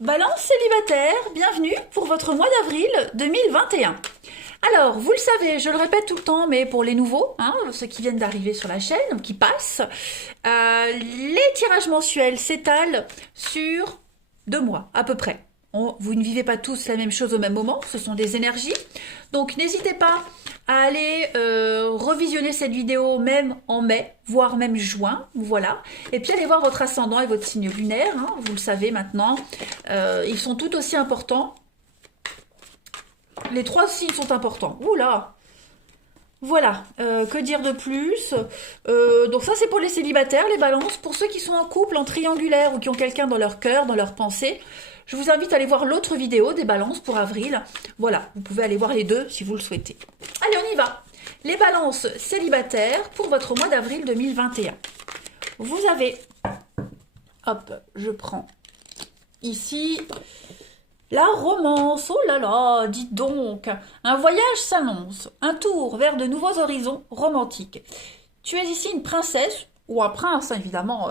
Balance célibataire, bienvenue pour votre mois d'avril 2021. Alors, vous le savez, je le répète tout le temps, mais pour les nouveaux, ceux qui viennent d'arriver sur la chaîne, qui passent, les tirages mensuels s'étalent sur 2 mois à peu près. Vous ne vivez pas tous la même chose au même moment, ce sont des énergies. Donc n'hésitez pas à aller revisionner cette vidéo même en mai, voire même juin, voilà. Et puis allez voir votre ascendant et votre signe lunaire, vous le savez maintenant, ils sont tout aussi importants. Les 3 signes sont importants. Oula! Voilà, que dire de plus? Donc ça c'est pour les célibataires, les balances. Pour ceux qui sont en couple, en triangulaire ou qui ont quelqu'un dans leur cœur, dans leur pensée, je vous invite à aller voir l'autre vidéo des balances pour avril. Voilà, vous pouvez aller voir les deux si vous le souhaitez. Allez, on y va. Les balances célibataires pour votre mois d'avril 2021. Vous avez, hop, je prends ici la romance. Oh là là, dites donc, un voyage s'annonce, un tour vers de nouveaux horizons romantiques. Tu es ici une princesse, ou un prince, évidemment.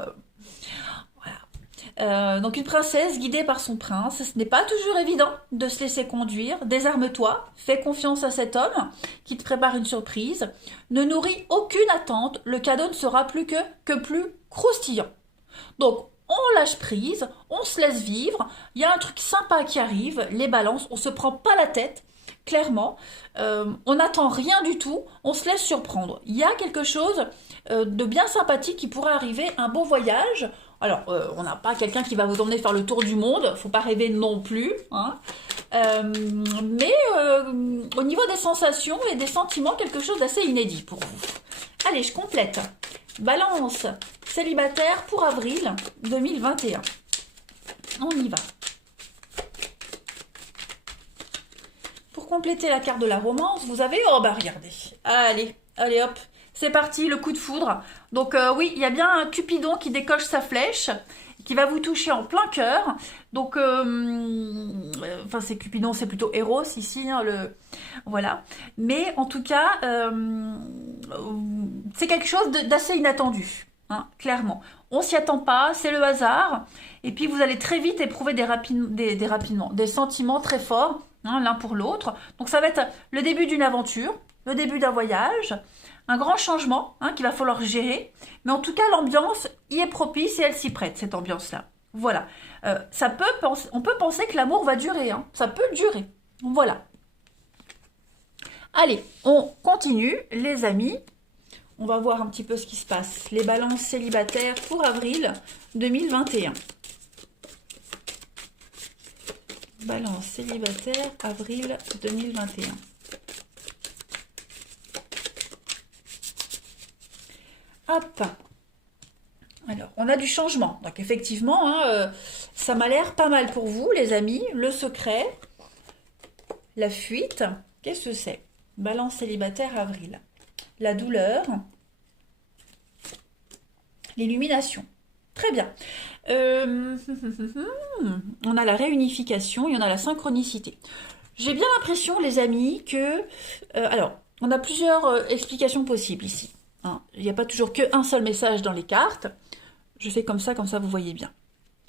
Donc une princesse guidée par son prince. Ce n'est pas toujours évident de se laisser conduire. Désarme-toi, fais confiance à cet homme qui te prépare une surprise. Ne nourris aucune attente, le cadeau ne sera plus que plus croustillant. Donc on lâche prise, on se laisse vivre, il y a un truc sympa qui arrive, les balances, on se prend pas la tête, clairement, on n'attend rien du tout, on se laisse surprendre. Il y a quelque chose de bien sympathique qui pourrait arriver, un beau voyage. Alors, on n'a pas quelqu'un qui va vous emmener faire le tour du monde, faut pas rêver non plus, mais au niveau des sensations et des sentiments, quelque chose d'assez inédit pour vous. Allez, je complète. Balance célibataire pour avril 2021. On y va. Pour compléter la carte de la romance, vous avez... Oh bah regardez. Allez, allez hop. C'est parti, le coup de foudre. Donc oui, il y a bien un Cupidon qui décoche sa flèche, qui va vous toucher en plein cœur. Donc, enfin c'est Cupidon, c'est plutôt Eros ici, voilà. Mais en tout cas, c'est quelque chose d'assez inattendu, clairement. On s'y attend pas, c'est le hasard. Et puis vous allez très vite éprouver des sentiments très forts, l'un pour l'autre. Donc ça va être le début d'une aventure, le début d'un voyage, un grand changement qu'il va falloir gérer. Mais en tout cas, l'ambiance y est propice et elle s'y prête, cette ambiance-là. Voilà. On peut penser que l'amour va durer. Ça peut durer. Voilà. Allez, on continue, les amis. On va voir un petit peu ce qui se passe. Les balances célibataires pour avril 2021. Balance célibataire, avril 2021. Hop. Alors, on a du changement. Donc, effectivement, ça m'a l'air pas mal pour vous, les amis. Le secret, la fuite. Qu'est-ce que c'est? Balance célibataire, avril. La douleur. L'illumination. Très bien. On a la réunification et on a la synchronicité. J'ai bien l'impression, les amis, que... alors, on a plusieurs explications possibles ici. Il n'y a pas toujours qu'un seul message dans les cartes. Je fais comme ça vous voyez bien.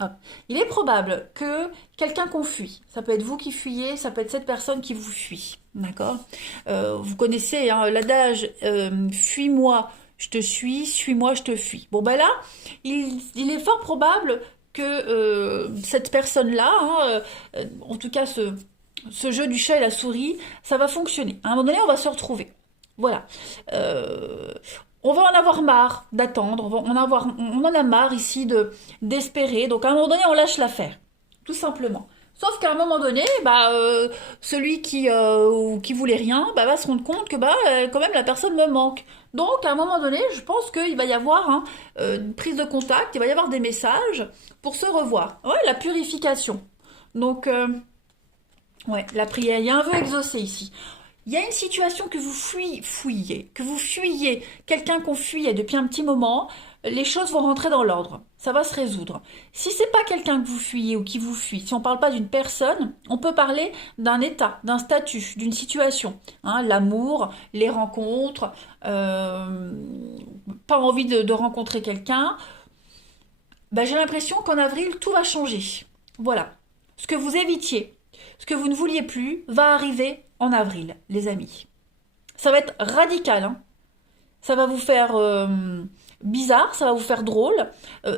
Hop. Il est probable que quelqu'un qu'on fuit, ça peut être vous qui fuyez, ça peut être cette personne qui vous fuit, d'accord? Vous connaissez l'adage fuis-moi, je te suis-moi, je te fuis. Bon ben là, il est fort probable que cette personne-là, en tout cas ce jeu du chat et la souris, ça va fonctionner. À un moment donné, on va se retrouver. Voilà. On va en avoir marre d'attendre, on en a marre ici d'espérer. Donc à un moment donné, on lâche l'affaire, tout simplement. Sauf qu'à un moment donné, celui qui voulait rien, va se rendre compte que quand même la personne me manque. Donc à un moment donné, je pense qu'il va y avoir une prise de contact, il va y avoir des messages pour se revoir. Ouais, la purification. Donc ouais, la prière, il y a un vœu exaucé ici. Il y a une situation que vous fuyez, quelqu'un qu'on fuyait depuis un petit moment, les choses vont rentrer dans l'ordre, ça va se résoudre. Si c'est pas quelqu'un que vous fuyez ou qui vous fuit, si on parle pas d'une personne, on peut parler d'un état, d'un statut, d'une situation. L'amour, les rencontres, pas envie de rencontrer quelqu'un. J'ai l'impression qu'en avril, tout va changer. Voilà. ce que vous évitiez, ce que vous ne vouliez plus, va arriver en avril, les amis. Ça va être radical, hein. Ça va vous faire bizarre, ça va vous faire drôle,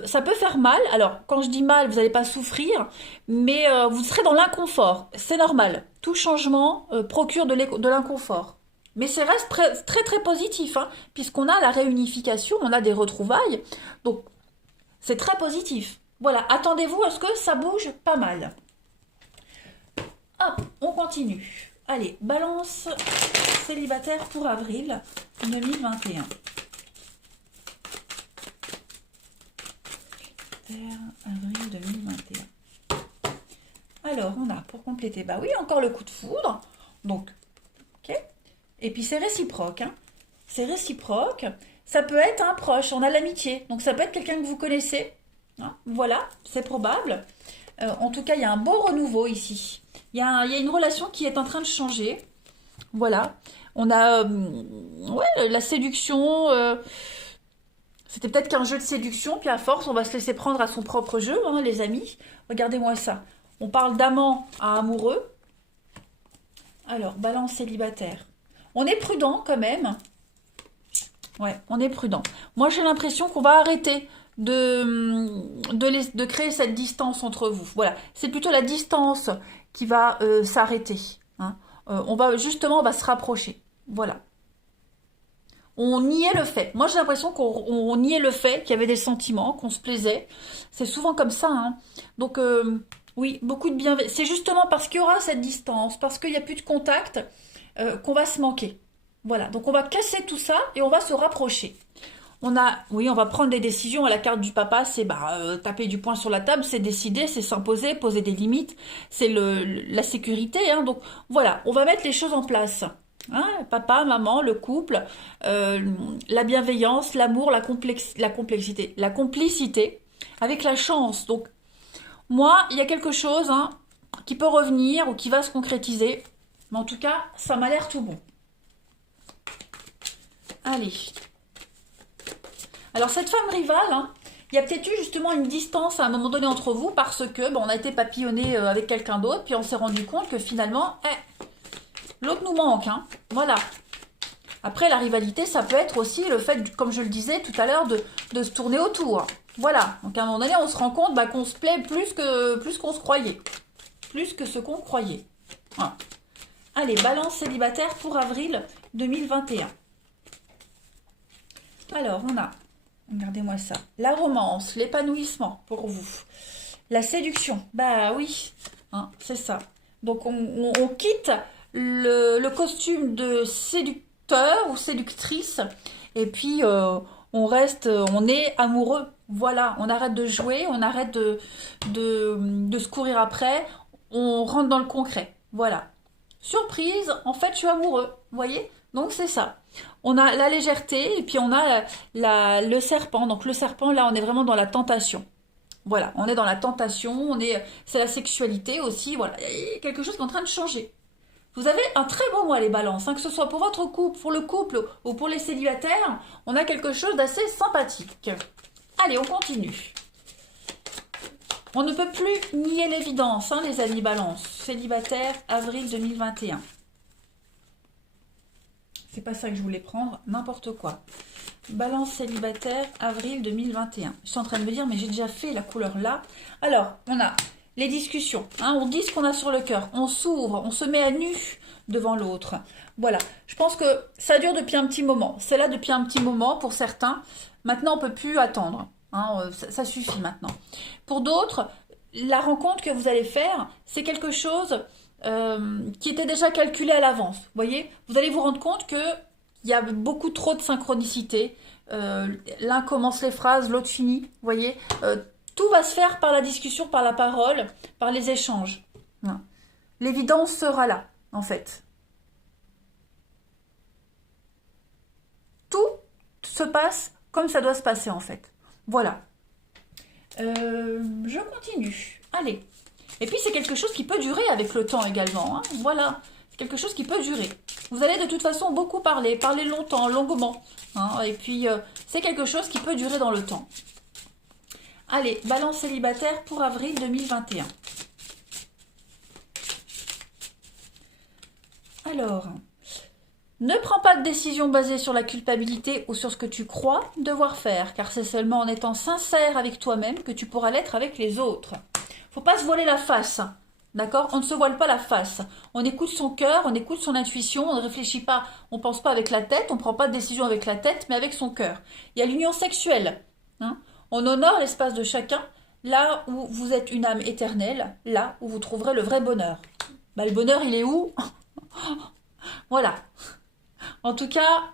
ça peut faire mal. Alors, quand je dis mal, vous n'allez pas souffrir, mais vous serez dans l'inconfort. C'est normal. Tout changement procure de l'inconfort. Mais c'est reste très très positif, hein, puisqu'on a la réunification, on a des retrouvailles. Donc, c'est très positif. Voilà, attendez-vous à ce que ça bouge pas mal. Hop, on continue. Allez, balance célibataire pour avril 2021. Avril 2021. Alors, on a pour compléter, bah oui, encore le coup de foudre. Donc, ok. Et puis c'est réciproque, hein. C'est réciproque. Ça peut être un proche, on a l'amitié. Donc ça peut être quelqu'un que vous connaissez. Hein, voilà, c'est probable. En tout cas, il y a un beau renouveau ici. Il y a une relation qui est en train de changer. Voilà. On a ouais, la séduction. C'était peut-être qu'un jeu de séduction, puis à force, on va se laisser prendre à son propre jeu, hein, les amis. Regardez-moi ça. On parle d'amant à amoureux. Alors, balance célibataire. On est prudent quand même. Ouais, on est prudent. Moi, j'ai l'impression qu'on va arrêter de créer cette distance entre vous. Voilà, c'est plutôt la distance qui va s'arrêter. Hein. On va se rapprocher. Voilà. On niait le fait. Moi, j'ai l'impression qu'on niait le fait qu'il y avait des sentiments, qu'on se plaisait. C'est souvent comme ça. Hein. Donc, oui, beaucoup de bienveillance. C'est justement parce qu'il y aura cette distance, parce qu'il n'y a plus de contact, qu'on va se manquer. Voilà. Donc, on va casser tout ça et on va se rapprocher. On va prendre des décisions à la carte du papa, c'est taper du poing sur la table, c'est décider, c'est s'imposer, poser des limites, c'est la sécurité. Hein. Donc, voilà, on va mettre les choses en place. Hein, papa, maman, le couple, la bienveillance, l'amour, la complexité, la complicité, avec la chance. Donc, moi, il y a quelque chose hein, qui peut revenir ou qui va se concrétiser. Mais en tout cas, ça m'a l'air tout bon. Allez. Alors, cette femme rivale, hein, il y a peut-être eu justement une distance à un moment donné entre vous parce que on a été papillonné avec quelqu'un d'autre, puis on s'est rendu compte que finalement, l'autre nous manque, hein. Voilà. Après, la rivalité, ça peut être aussi le fait, comme je le disais tout à l'heure, de se tourner autour. Voilà. Donc, à un moment donné, on se rend compte qu'on se plaît plus qu'on se croyait. Plus que ce qu'on croyait. Voilà. Allez, balance célibataire pour avril 2021. Alors, on a, regardez-moi ça, la romance, l'épanouissement pour vous. La séduction, bah oui, hein, c'est ça. Donc, on quitte le costume de séducteur ou séductrice et puis on est amoureux. Voilà, on arrête de jouer, on arrête de se courir après, on rentre dans le concret. Voilà. Surprise, en fait, je suis amoureux, vous voyez? Donc, c'est ça. On a la légèreté et puis on a le serpent. Donc, le serpent, là, on est vraiment dans la tentation. Voilà, on est dans la tentation, c'est la sexualité aussi, voilà. Il y a quelque chose qui est en train de changer. Vous avez un très beau mois les balances, hein, que ce soit pour votre couple, pour le couple ou pour les célibataires, on a quelque chose d'assez sympathique. Allez, on continue. On ne peut plus nier l'évidence, hein, les amis balance. Célibataire, avril 2021. C'est pas ça que je voulais prendre, n'importe quoi. Balance célibataire, avril 2021. Je suis en train de me dire, mais j'ai déjà fait la couleur là. Alors, on a les discussions. Hein, on dit ce qu'on a sur le cœur. On s'ouvre, on se met à nu devant l'autre. Voilà. Je pense que ça dure depuis un petit moment. C'est là depuis un petit moment pour certains. Maintenant, on ne peut plus attendre. Hein, ça suffit maintenant. Pour d'autres, la rencontre que vous allez faire, c'est quelque chose qui était déjà calculé à l'avance. Vous voyez, vous allez vous rendre compte que il y a beaucoup trop de synchronicité. L'un commence les phrases, l'autre finit. Vous voyez, tout va se faire par la discussion, par la parole, par les échanges. L'évidence sera là, en fait. Tout se passe comme ça doit se passer, en fait. Voilà. Je continue. Allez. Et puis, c'est quelque chose qui peut durer avec le temps également. Hein. Voilà. C'est quelque chose qui peut durer. Vous allez de toute façon beaucoup parler longtemps, longuement. Hein. Et puis, c'est quelque chose qui peut durer dans le temps. Allez, balance célibataire pour avril 2021. Alors, ne prends pas de décision basée sur la culpabilité ou sur ce que tu crois devoir faire, car c'est seulement en étant sincère avec toi-même que tu pourras l'être avec les autres. Faut pas se voiler la face, d'accord? On ne se voile pas la face. On écoute son cœur, on écoute son intuition, on ne réfléchit pas, on pense pas avec la tête, on prend pas de décision avec la tête, mais avec son cœur. Il y a l'union sexuelle, hein? On honore l'espace de chacun, là où vous êtes une âme éternelle, là où vous trouverez le vrai bonheur. Bah, le bonheur, il est où? Voilà. En tout cas,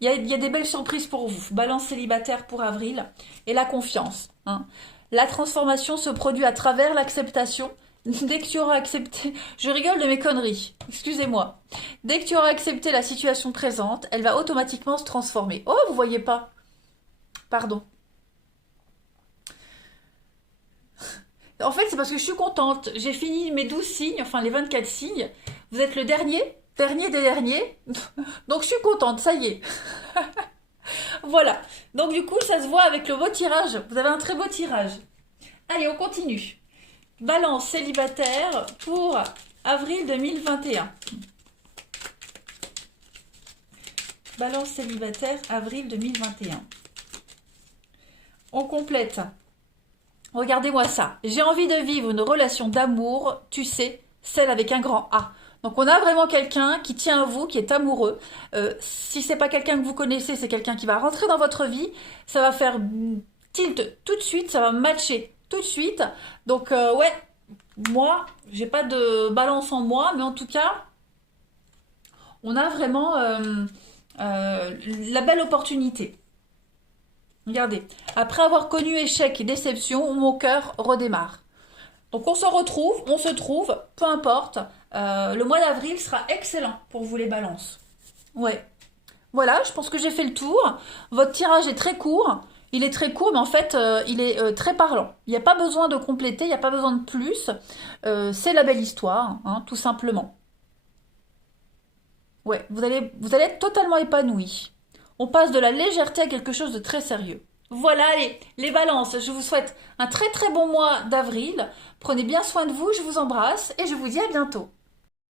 il y a des belles surprises pour vous. Balance célibataire pour avril et la confiance, hein. La transformation se produit à travers l'acceptation. Dès que tu auras accepté... Je rigole de mes conneries, excusez-moi. Dès que tu auras accepté la situation présente, elle va automatiquement se transformer. Oh, vous voyez pas? Pardon. En fait, c'est parce que je suis contente. J'ai fini mes 12 signes, enfin les 24 signes. Vous êtes le dernier des derniers. Donc je suis contente, ça y est. Voilà. Donc du coup, ça se voit avec le beau tirage. Vous avez un très beau tirage. Allez, on continue. Balance célibataire pour avril 2021. Balance célibataire, avril 2021. On complète. Regardez-moi ça. J'ai envie de vivre une relation d'amour, tu sais, celle avec un grand A. Donc on a vraiment quelqu'un qui tient à vous, qui est amoureux. Si c'est pas quelqu'un que vous connaissez, c'est quelqu'un qui va rentrer dans votre vie. Ça va faire tilt tout de suite, ça va matcher tout de suite. Donc ouais, moi, j'ai pas de balance en moi, mais en tout cas, on a vraiment la belle opportunité. Regardez, après avoir connu échec et déception, mon cœur redémarre. Donc on se trouve, peu importe. Le mois d'avril sera excellent pour vous les balances. Ouais. Voilà, je pense que j'ai fait le tour. Votre tirage est très court. Il est très court, mais en fait, il est très parlant. Il n'y a pas besoin de compléter, il n'y a pas besoin de plus. C'est la belle histoire, hein, tout simplement. Ouais, vous allez être totalement épanoui. On passe de la légèreté à quelque chose de très sérieux. Voilà, allez, les balances, je vous souhaite un très très bon mois d'avril. Prenez bien soin de vous, je vous embrasse et je vous dis à bientôt.